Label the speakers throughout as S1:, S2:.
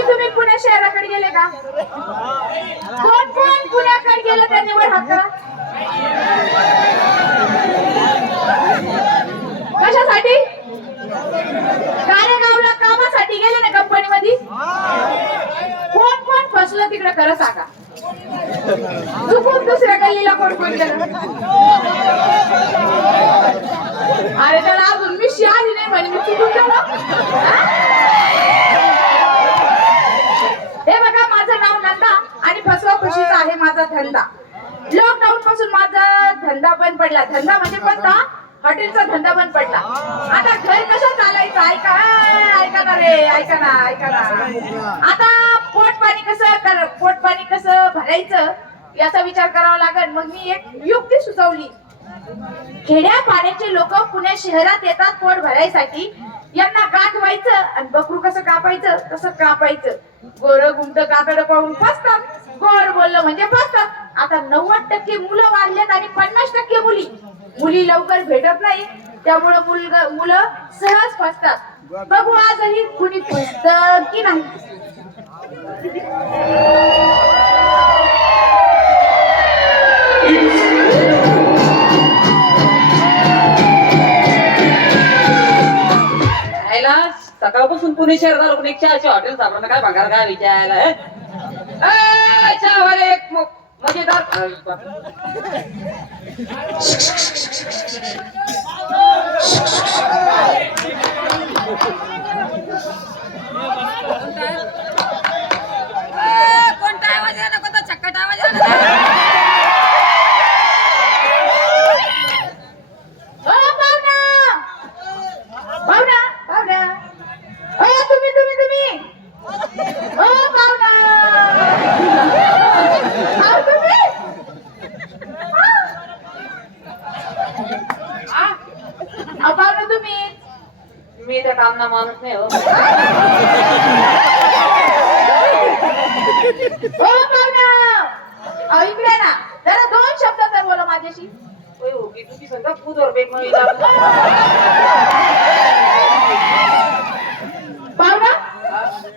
S1: कधी तुम्ही पुणे शहराकडे गेले का? कोण कोण पुण्याकडे गेलं त्यांनी वर हात करा. कशासाठी? कार्यगावला कामासाठी गेले ना कंपनी मध्ये कोण कोण फसलं तिकडे खरं सांगा. चुकून दुसऱ्या गल्लीला कोण कोण गेलं अरे त्याला अजून मी आली नाही म्हणे. मी चुकून गेलो हा? हे बघा माझं नाव नंदा आणि फसवा खुशीचा आहे माझा धंदा. लॉकडाऊन पासून माझा धंदा बंद पडला. धंदा म्हणजे कोणता? हॉटेलचा धंदा बंद पडला. आता घर कसं चालायचं? ऐका ऐका ना रे ऐका ना ऐका ना. आता पोट पाणी कसं कर पोट पाणी कसं भरायचं? याचा विचार करावा लागेल. मग मी एक युक्ती सुचवली. खेड्या पाण्याचे लोक पुणे शहरात येतात पोट भरायसाठी. यांना गाठ व्हायचं आणि बकरू कसं कापायचं? तसं कापायचं. गोर गुंड कातड पाहून फसतात. गोड बोललं म्हणजे फसतात आता नव्वद टक्के मुलं वाढलेत आणि पन्नास टक्के मुली. मुली लवकर भेटत नाही. त्यामुळे मुलगा मुलं सहज फसतात. बघू आजही कुणी फसत की नाही.
S2: यायला सकाळपासून पुणे शहर झालं हॉटेल सापडणं काय भागार काय विचारायला हे? ए, चहावाले एक मो- मजेदार अरे बाप.
S3: कोणता आवाज आहे नको तो चक्कट आवाज आहे ना
S1: ओ, पाहुणा! पाहुणा, पाहुणा. ओ, तुम्ही, तुम्ही, तुम्ही. ओ, पाहुणा. अहो, तुम्ही. आ. पाहुणा, तुम्ही.
S2: मी त्या कामना माणूस नाही हो.
S1: अहो, इकडे ना. जरा दोन शब्द तर बोला माझ्याशी.
S2: ओय, हो, तुझी संग पुदर बेग
S1: पाहुणा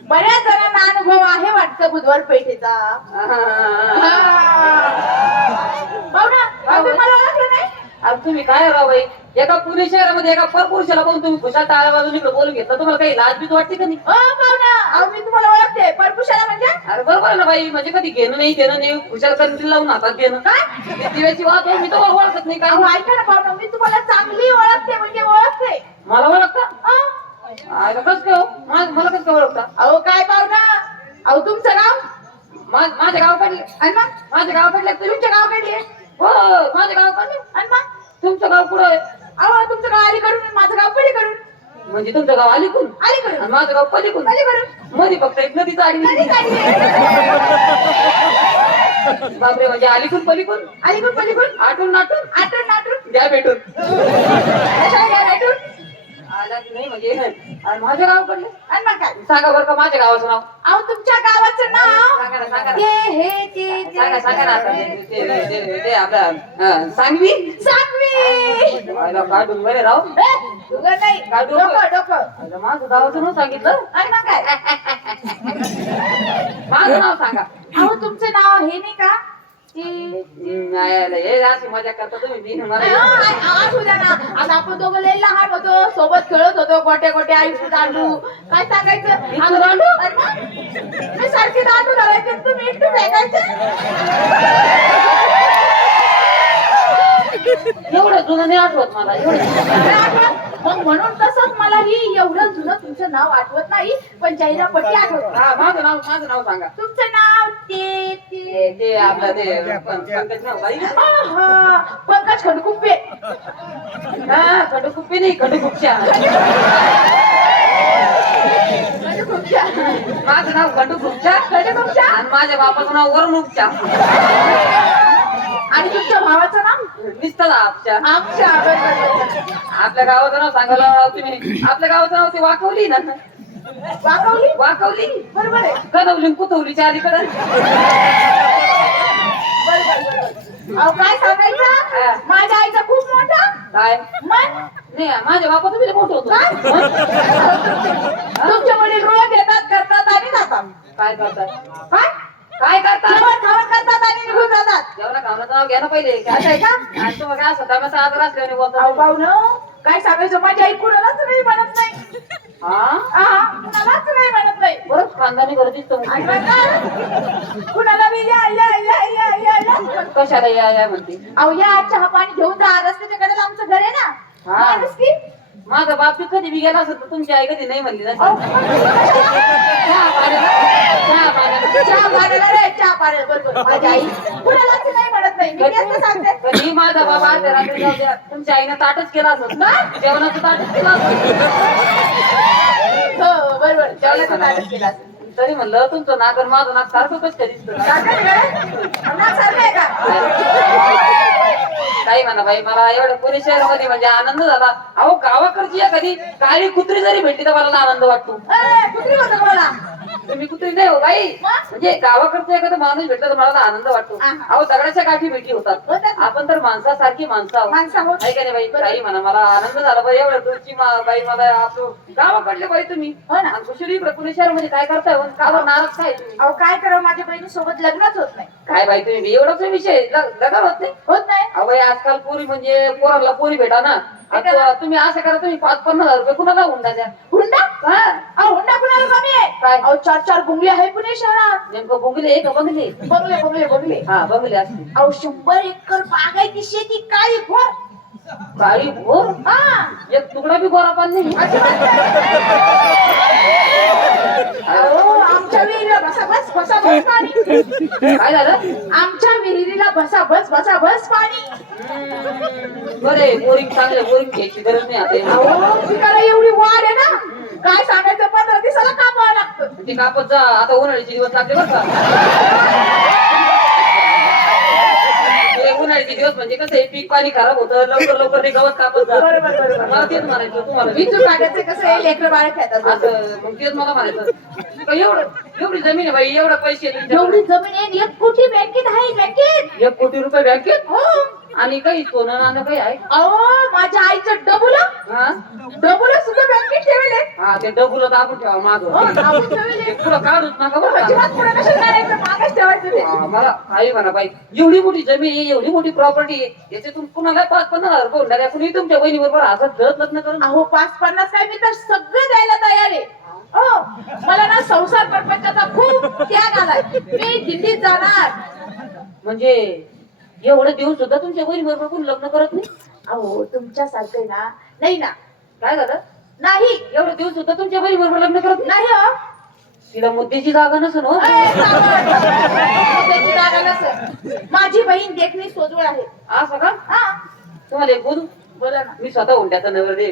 S1: बऱ्याच जणांना अनुभव आहे वाटतं बुधवार पेठेचा. पाहुणा मला ओळखलं नाही?
S2: तुम्ही काय राव बाई? एका पुणे शहरामध्ये एका परपुरुषाला पाहून तुम्ही खुशाल टाळ्या बाजून इकडे बोलून घेतलं. तुम्हाला काही लाज बीज वाटते का नाही?
S1: पाहुणा. अहो मी तुम्हाला ओळखते. परपुशाला म्हणजे?
S2: अरे बरोबर आहे ना बाई. म्हणजे कधी घेणं नाही देणं नाही. खुशाल कंट्री लावून हातात घेणं.
S1: काय?
S2: दिव्याची वाद आहे, मी तुम्हाला ओळखत नाही
S1: अहो
S2: काय
S1: ऐका ना पाहुणा. मी तुम्हाला चांगली ओळखते म्हणजे ओळखते.
S2: मला ओळखता?
S1: अं?
S2: अरे कसं काय हो? मा- मला कसं काय ओळखता?
S1: अहो काय पाहुणा? अहो तुमचं गाव?
S2: मा- माझ्या गावाकडले
S1: आणि मग?
S2: माझ्या गावाकडले तुम्ही
S1: तुमच्या गावाकडे
S2: हो माझ्या गावाकडले
S1: आणि मग?
S2: तुमचं गाव कुठं आहे?
S1: अहो तुमचं गाव अलीकडून आणि माझं गाव पलीकडून
S2: म्हणजे तुमचं गाव अलीकून आणि
S1: अलीकडून
S2: माझं गाव पलीकडून
S1: पलीकडून
S2: मध्ये फक्त एक नदी
S1: नदी.
S2: बापरे म्हणजे अलीकून पलीकडून
S1: अलीकडून पलीकडून
S2: आटून नाटून
S1: आटून नाटून
S2: द्या भेटून.
S1: कशाला
S2: नाही आणि माझ्या गावाकडले
S1: आणि मग काय?
S2: सांगा बरं का माझ्या गावाचं नाव?
S1: अहो तुमच्या गावाचं
S2: सांगा ना,
S1: नाव
S2: सांगा ना.
S1: ते हे ते ते-
S2: सांगा सांगा ना. आता. ते- ते- ते- ते- ते आपलं अं, सांगवी?
S1: सांगवी.
S2: राव.
S1: ए, उगाच नाही.
S2: काय डोकं?
S1: डोकं डोकं.
S2: अरे माझं गावाचं नाव सांगितलं?
S1: आणि मग काय?
S2: माझं नाव सांगा.
S1: अहो तुमचं नाव हे नाही का?
S2: मजा करता तुम्ही दिन
S1: ना आता आपण दोघं लय लहान होतो सोबत खेळत होतो गोट्या गोट्या आई दांडू काय सांगायचं
S2: दांडू?
S1: मी सारखी दांडू लावायचे तुम्ही फेकायचे
S2: एवढं जुनं नाही आठवत मला एवढं
S1: आठवत? मग म्हणून तसंच मलाही एवढं जुनं तुमचं नाव आठवत नाही पण पट्टी आठवत.
S2: हा माझं नाव माझं नाव सांगा.
S1: तुमचं नाव ते ते.
S2: ते ते आपलं ते पं- पंकज नाव बाई
S1: आहा, पंकज खडकुप्पे.
S2: हा खडूकुप्पी नाही खडूकुपच्या
S1: खडकुप्प्या.
S2: माझं नाव खडूकुपच्या
S1: खडकुप्प्या?
S2: आणि माझ्या बापाचं नाव वरुणुपच्या
S1: आणि तुमच्या भावाचं नाव?
S2: दिसतं ना आपच्या
S1: आमच्या
S2: आपल्या गावाचं नाव सांगायला तुम्ही. आपल्या गावाचं नाव ते वाकवली ना.
S1: वाकवली?
S2: वाकवली.
S1: बरोबर आहे.
S2: कदवली कुतवलीच्या अलीकडे.
S1: अहो काय सांगायचं? माझ्या आईचा खूप मोठा
S2: काय?
S1: मन.
S2: नाही माझ्या बापाचं बी लय मोठं होतं.
S1: तुमचे वडील रोज येतात करतात आणि जातात
S2: काय करतात?
S1: काय?
S2: काय करतात
S1: जेवण खावण करतात आणि निघून जातात.
S2: जेवणा खावण्याचं नाव घ्या ना पहिले.
S1: असं आहे का?
S2: तुम्ही काय असल्याने
S1: पाहुणं काय सांगायचं? माझी आई कुणालाच नाही म्हणत नाही.
S2: हा?
S1: कुणालाच नाही म्हणत नाही.
S2: बरंच खानदानी
S1: आणि काय? कुणाला बी या या या या या या.
S2: कशाला या या म्हणते?
S1: अहो या चहा पाणी घेऊन जा. रस्त्याच्या कडेला आमचं घर आहे ना.
S2: हा. माझा बाप बी कधी बी गेला असेल तर तुमची आई कधी नाही म्हणली.
S1: अहो,
S2: चहा पाण्याला चहा पाण्याला
S1: चहा पाण्याला रे चहा पाण्याला. बरोबर माझी आई कुणालाच नाही म्हणत नाही. मी तेच तर सांगते.
S2: कधी? माझा बाबा अर्ध्या रात्री जाऊ द्या. तुमच्या आईनं ताटच केला असत. ना? जेवणाचं ताटच केलं असत.
S1: हो बरोबर. जेवणाचं ताटच केलं असेल.
S2: तरी म्हणलं तुमचं नाक आणि माझं नाक सारखं कसं काय दिसतं?
S1: ना
S2: काही म्हणा बाई मला एवढं पुणे शहरामध्ये म्हणजे आनंद झाला. अहो गावाकडची एखादी काळी कुत्री जरी भेटली तर मला आनंद वाटतो.
S1: कुत्री
S2: तुम्ही कुत्री नाही हो बाई? म्हणजे गावाकडचा एखादा माणूस भेटला तर मला आनंद वाटतो.
S1: हा.
S2: अहो दगडाच्या गाठी भेटी होतात.
S1: ना.
S2: आपण तर माणसासारखी माणसं आहोत.
S1: माणसं आहोत.
S2: आहे का नाही बाई? काही म्हणा मला आनंद झाला. बाई एवढं तुमची बाई मला आपलं गावाकडले बाई तुम्ही.
S1: हो
S2: कुशली इकडे पुणे शहरामध्ये काय करताय? हो? का बरं नाराज काय
S1: अहो काय करावं? माझ्या बहिणी सोबत लग्नच होत नाही.
S2: काय बाई तुम्ही? एवढाच विषय लग्न होत नाही?
S1: होत नाही.
S2: अहो आजकाल पोरी म्हणजे पोराला पोरी भेटा ना. आता. तुम्ही असं करा तुम्ही पाच पन्नास हजार रुपये कुणाला हुंडा द्या?
S1: हुंडा?
S2: हा.
S1: अहो हुंडा कुणाला कमी आहे?
S2: काय?
S1: अहो चार चार बुंगले आहे पुणे शहरात.
S2: नेमकं बंगले का बंगले?
S1: बंगले बंगले बंगले
S2: हा बंगले असते.
S1: अहो शंभर एकर बागायती शेती काळी भोर
S2: काळी भोर
S1: हा
S2: एक तुकडा बी गोरा नाही.
S1: अहो आमच्या विहिरीला बसा बस बसा बस पाणी.
S2: काय झालं?
S1: आमच्या विहिरीला बसा बस बसा बस पाणी.
S2: बरे बोरिंग चांगले बोरिंग घ्यायची गरज नाही आता.
S1: अहो पिकाला एवढी वाढ आहे ना. काय सांगायचं पंधरा दिवसाला कापावं लागतं.
S2: ते कापत जा. आता उन्हाळ्याचे दिवस लागले बरं का. उन्हाळ्याचे दिवस म्हणजे कसं पीक पाणी खराब होतं लवकर लवकर ते गवत कापत जा
S1: बरोबर बरोबर.
S2: मला तेच म्हणायचं तुम्हाला.
S1: विजू काढायचं कसं आहे लेकरं बाळ खेळतात
S2: असं. मग तेच मला म्हणायचं का एवढं एवढी जमीन आहे बाई एवढं पैसे आहे तुमच्याकडे.
S1: एवढी जमीन आहे एक कोटी बँकेत आहे बँकेत.
S2: एक कोटी रुपये बँकेत?
S1: हो.
S2: आणि काही सोनं नाणं काही आहे?
S1: अहो माझ्या आईचं डबुल
S2: हा?
S1: डबुल
S2: हा ते डबुल दाबून ठेवा माग.
S1: हो
S2: ते पुढं काढूच नका बरं का?
S1: अजिबात पुढे कशाला काढायचं मागच ठेवायचं ते.
S2: हा, मला काही म्हणा बाई एवढी मोठी जमीन आहे एवढी मोठी प्रॉपर्टी आहे याच्यातून कुणाला पाच पन्नास हजार रुपये होणार आहे? कुणी तुमच्या बहिणी बरोबर हसत खेळत लग्न करून
S1: अहो पाच पन्नास काय? मी तर सगळं द्यायला तयार आहे. हो मला ना संसार प्रपंचाचा खूप त्याग आलाय. मी दिल्लीत जाणार.
S2: म्हणजे एवढं देऊन सुद्धा तुमच्या बहिणी बरोबर कोणी लग्न करत नाही?
S1: अहो तुमच्यासारखं ना? नाही ना.
S2: काय झालं?
S1: नाही
S2: एवढं देऊन सुद्धा तुमच्या बहिणी बरोबर लग्न करत नाही
S1: हो.
S2: तिला मुद्द्याची जागा नसेल हो.
S1: अय, सावध. त्याची जागा नसेल. माझी बहीण देखणी सोजवळ आहे.
S2: असं का?
S1: हा.
S2: तुम्हाला एक बोलू?
S1: बोला ना.
S2: मी स्वतः हुंड्याचा नवर दे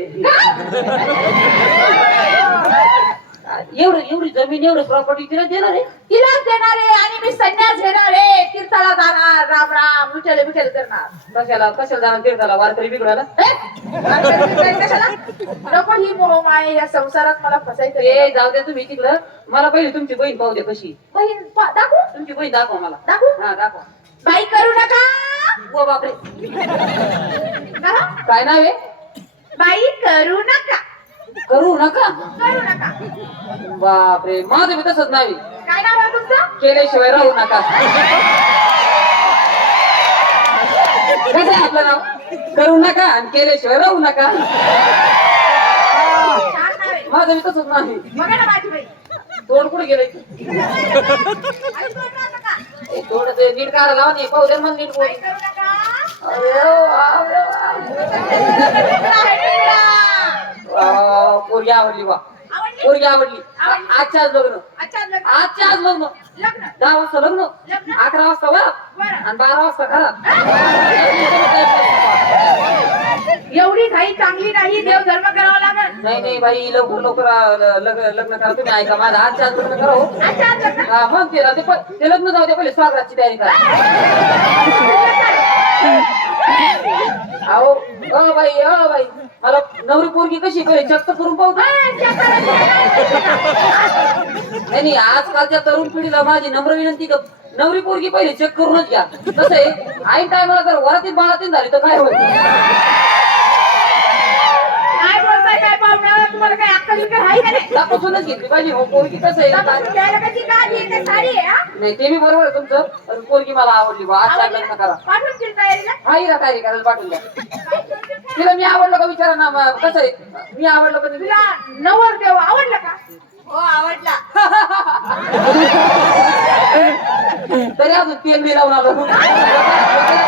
S2: एवढं एवढी जमीन एवढं प्रॉपर्टी तिला देणार आहे?
S1: तिलाच देणार आहे आणि मी संन्यास घेणार आहे. तीर्थाला जाणार राम राम विठ्ठल विठ्ठल करणार.
S2: कशाला कशाला जाणार तीर्थाला? वारकरी बिघडायला
S1: ए? वारकरी बिरकरी कशाला? नको ही मोहमाय या संसारात मला फसायचं नाही.
S2: जाऊ द्या तुम्ही तिकडं. मला पहिले तुमची बहीण पाहू दे कशी.
S1: बहीण पा- दाखवू?
S2: तुमची बहीण दाखवा मला.
S1: दाखवू?
S2: हा दाखवा.
S1: बाई करू नका.
S2: ओ बापरे. काय नाव आहे?
S1: बाई करू नका.
S2: करू नका.
S1: करू नका.
S2: बापरे माझं बी तसंच नाव आहे
S1: काय नाव आहे तुमचं?
S2: केल्याशिवाय राहू नका. कसं आहे आपलं नाव? करू नका आणि केल्याशिवाय राहू नका.
S1: छान नाव आहे.
S2: माझं बी तसंच नाव आहे
S1: बघा ना
S2: तोड कुठे गेले
S1: नका.
S2: तोड ते नीट काढा लावा नाही पाहू दे मला नीट बोल
S1: बाई करू नका.
S2: अरे वा, अरे वा.
S1: टिकला आहे, टिकला.
S2: वा, पोरगी आवडली वा
S1: आवडली?
S2: पोरगी आवडली.
S1: आवडली?
S2: आजच्या आज लग्न.
S1: अच्छा लग्न?
S2: आजच्या आज लग्न.
S1: लग्न.
S2: दहा वाजता लग्न.
S1: लग्न?
S2: अकरा वाजता
S1: बरं.
S2: आणि बारा वाजता घरात
S1: एवढी घाई चांगली नाही. देव धर्म करावा लागल.
S2: नाही नाही बाई लवकर लवकर अं, लग्न लग्न करा तुम्ही. ऐका माझं आजच्या आज लग्न करा हो.
S1: अच्छा लग्न?
S2: हा मग ते ते प- ते लग्न जाऊ दे पहिले स्वागताची तयारी करा अहो अ बाई अ बाई. मला नवरी पोरगी कशी पहिले चक्क करून पाहू दे. नाही नाही आजकालच्या तरुण पिढीला माझी नम्र विनंती का नवरी पोरगी पहिले चेक करूनच घ्या. आहे? आई टायमाला जर वरातीत बाळातीत झाली तर काय होईल?
S1: काय तुम्हाला काय अक्कल बिक्कल आहे का नाही?
S2: दाखवूनच घेतली पाहिजे हो पोरगी कसं आहे?
S1: द्यायला कशी गाडी आहे का साडी आहे हा?
S2: नाही ते मी बरोबर आहे तुमचं पण पोरगी मला आवडली बा आज
S1: आवडली
S2: लग्न? करा.
S1: पाठवून दिली तयारीला?
S2: हा हिला तयारी करायला पाठवून द्या.
S1: काय करते काय?
S2: तिला मी आवडलं का विचारा ना मग कसं आहे? मी आवडलं का
S1: तुला नवर देव आवडला का? हो आवडला.
S2: तरी अजून तेल नाही लावून आलो डोक्याला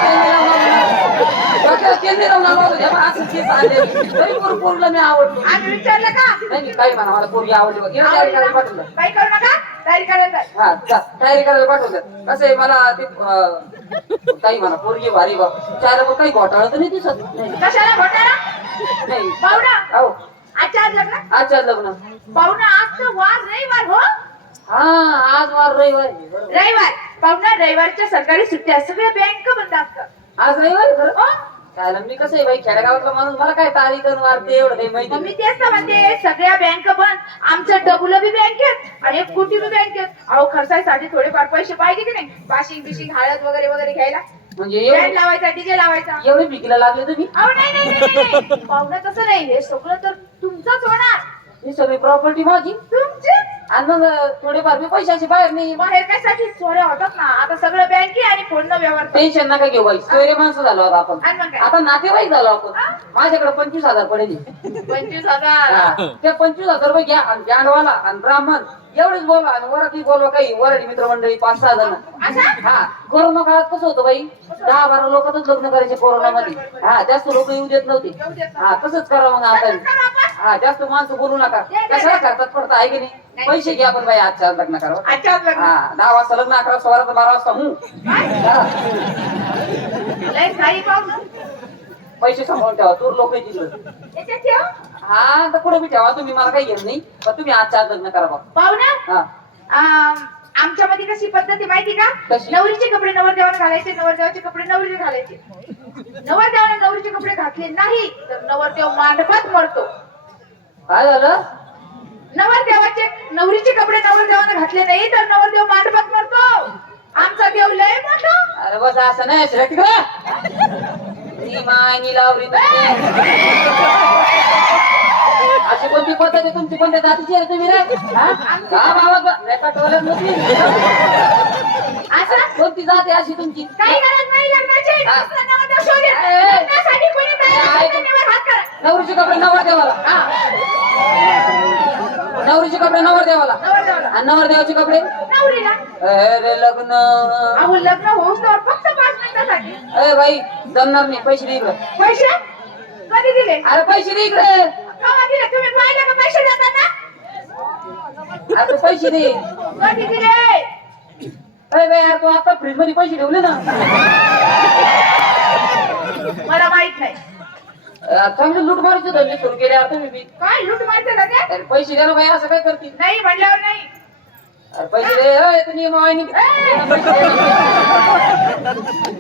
S2: तेल नाही लावून आलो डोक्याला तेल नाही लावून आलो बघ, असं केस आले. तरी पोर- पोरीला मी आवडलो.
S1: आणि विचारलं का?
S2: नाही नाही, काही म्हणा मला पोरगी आवडली तयारी करायला पाठवलं
S1: ना? काही करू नका? तयारी करायला जाय.
S2: हा जा, तयारी करायला पाठवलं कसं आहे मला ते अं, काही म्हणा पोरगी भारी बा. चार काही घोटाळा तर नाही दिसत. नाही.
S1: कशाला घोटाळा?
S2: नाही.
S1: पाहुणा आज लग्न?
S2: आजच्या लग्न.
S1: पाहुणा आज तर वार रविवार हो?
S2: हा आज वार रविवार.
S1: रविवार. पाहुणा रविवारच्या सरकारी सुट्ट्या सगळ्या बँक बंद असतात.
S2: आज रविवार
S1: हो?
S2: मी कसं आहे बाई खेडेगावातला माणूस मला काय तारीख आणि वार ते एवढं काही माहिती
S1: मग मी
S2: नाही.
S1: तेच तर म्हणते सगळ्या बँक बंद आमचं डबल बी बँकेत आणि एक कोटी बी बँकेत अहो खर्चासाठी थोडेफार पैसे पाहिजे की नाही? वाशिंग बिशिंग हळद वगैरे वगैरे घ्यायला.
S2: म्हणजे
S1: लावायचा डीजे लावायचा.
S2: एवढे विकीला लागले तुम्ही?
S1: अहो नाही. पाहुणं तसं नाही हे सगळं तर तुमचंच होणार.
S2: ही सगळी प्रॉपर्टी माझी.
S1: तुमचे
S2: आणि मग थोडेफार मी पैशाची बाहेर नाही
S1: बाहेर काय साठी चोऱ्या होतात ना. आता सगळं बँके आणि फोन व्यवहार
S2: टेन्शन नका घेऊ बाई. सोयरे माणसं झालो आता आपण.
S1: आणि मग काय?
S2: आता नातेवाईक झालो आपण. माझ्याकडे पंचवीस हजार पडेल.
S1: पंचवीस हजार?
S2: हा. ते पंचवीस हजार रुपये घ्या आणि जानवाला आणि ब्राह्मण. एवढेच बोला आणि वराठी बोलवा काही. वराठी मित्रमंडळी पाच सहा जण.
S1: असं?
S2: हा. कोरोना काळात कसं होतं बाई? दहा बारा लोकांच लग्न करायचे कोरोनामध्ये. हा. जास्त लोक येऊ देत नव्हते.
S1: येऊ देत नव्हते.
S2: हा. तसंच करा मग आता.
S1: तसंच.
S2: हा. जास्त माणसं बोलू नका. कशाला करतात? पडता आहे की नाही. पैसे घ्या पण बाई आजच्या आज लग्न करा.
S1: आजच्या आज लग्न?
S2: हा दहा वाजता लग्न अकरा वाजता बारा बारा वाजता हू.
S1: लय काही पाहुणं
S2: पैसे सांभाळून ठेवा तूर लोक तिकडं
S1: याच्यात ठेव.
S2: हा तर कुठे बी ठेवा तुम्ही मला काही घेत नाही. पण तुम्ही आजच्या आज लग्न करा बा.
S1: पाहुणं
S2: हा.
S1: आमच्या मध्ये कशी पद्धत आहे माहिती का?
S2: कशी?
S1: नवरीचे कपडे नवरदेवाला घालायचे नवरदेवाचे कपडे नवरीला घालायचे. नवरदेवाने नवरीचे कपडे घातले नाही तर नवरदेव मांडपात मरतो.
S2: काय झालं?
S1: नवरदेवाचे नवरीचे कपडे नवरदेवाने घातले नाही तर नवरदेव मांडपात मरतो. आमचा देव लय मोठा.
S2: अरे बस असं नाही लावरी. अशी कोणती पद्धत आहे तुमची? कोणत्या जातीची आहे तुम्ही रे? हा? बाबा
S1: असं?
S2: कोणती जात आहे अशी तुमची?
S1: काही गरज नाही लग्नाची.
S2: हा.
S1: दुसरा नवरदेव शोधेल.
S2: ए, ए.
S1: लग्नासाठी कोणी तयार
S2: ऐक.
S1: असेल तर हात करा.
S2: नवरीचे कपडे नवर देवाला
S1: हा,
S2: नवरीचे कपडे नवर देवाला आणि नवर देवाचे कपडे अरे लग्न.
S1: अहो लग्न होऊस तर फक्त पाच मिनिटासाठी.
S2: अरे बाई जमणार नाही पैसे दे इकडं.
S1: पैसे? कधी दिले?
S2: अरे पैसे दे इकडे.
S1: केव्हा दिले? तुम्ही पाहिलं का पैसे देताना?
S2: अरे पैसे दे.
S1: कधी दिले?
S2: अरे यार तू आता फ्रीजमध्ये पैसे ठेवले ना
S1: मला माहीत नाही
S2: अं, चांगले लूट मारायचे धंदे सुरू केले आता तुम्ही बी.
S1: काय लूट मारते का ते?
S2: अरे पैसे द्या ना बाई असं काय करतील
S1: नाही म्हणल्यावर नाही.
S2: अरे पैसे दे अय, तू नियम आहे नी.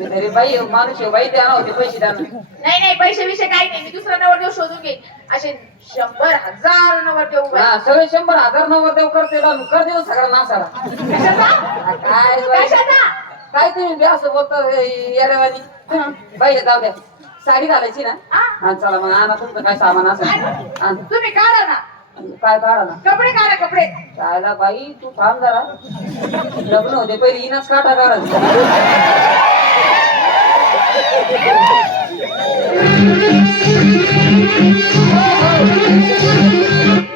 S2: अरे बाई माणूस आहे, बाई द्या ना होते पैसे द्या ना.
S1: नाही नाही पैसे विषय काही नाही मी दुसरा नवरदेव शोधून घेईन. असे शंभर हजार नवरदेव उभे आहेत.
S2: हा सगळे शंभर हजार देव करते कर देऊ सगळा नासाला
S1: कशाचा?
S2: काय बाई?
S1: कशाचा?
S2: काय तुम्ही बी असं बोलता येड्यावानी बाई जाऊ द्या. साडी घालायची ना? हा? चला मग आणा तुमचं काय सामान असेल. आण.
S1: तुम्ही काढा ना.
S2: काय काढा ना?
S1: कपडे काढा कपडे.
S2: कायला बाई तू थांब जरा. लग्न होते पहिले इनाच काटा काढायचं
S1: ए,